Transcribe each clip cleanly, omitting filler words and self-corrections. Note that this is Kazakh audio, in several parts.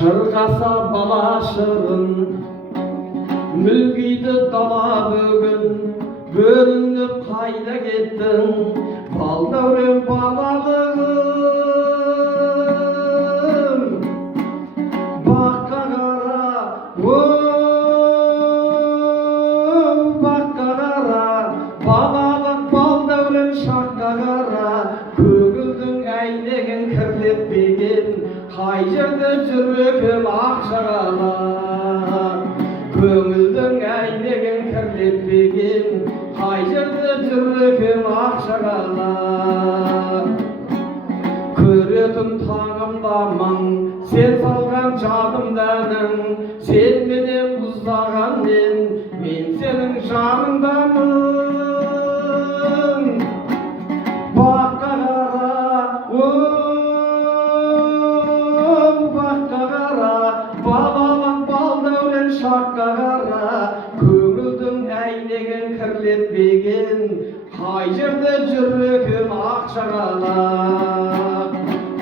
Шырқаса бала шырын, мүлгиді дала бүгін, бөлініп қайда кеттің, балдәурен балалығым. Баққа қара, баққа қара, балалық балдәурен шаққа қара, көңілдің әйнегін кірлетпеген, қай жерде жүрегім ақшағала. Көңілдің әйнегін кірлетпеген, қай жерде жүрегім ақшағала. Көретін таңымда мың, сен салған жадымда әнің, сен менен ұзаған мен сенің жаныңдамын. Баққа қара, баққа қара, балалық балдәурен шаққа қара, көңілдің әйнегін кірлетпеген, қай жерде жүрегім ақшағала.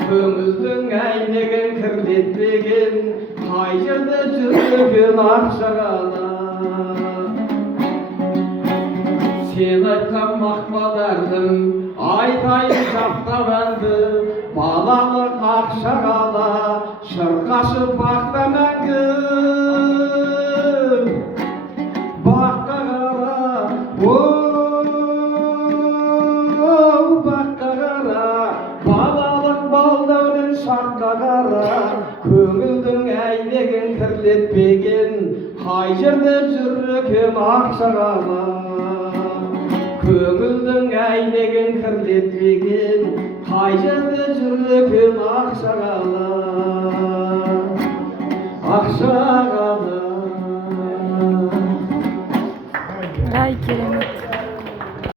Көңілдің әйнегін кірлетпеген, қай жерде жүрегім ақшағала. Сен айтқан мақпалдардың айтайын жақтап әнді, балалық ақшағала, шырқашы бақта мәңгі. Баққа қара, баққа қара, балалық балдәурен шаққа қара, көңілдің әйнегін кірлетпеген, қай жерде жүрегім ақшағала. Көңілдің әйнегін кірлетпеген, қай жерде жүрегім ақшағала. Ақшағала. Ай, керемет.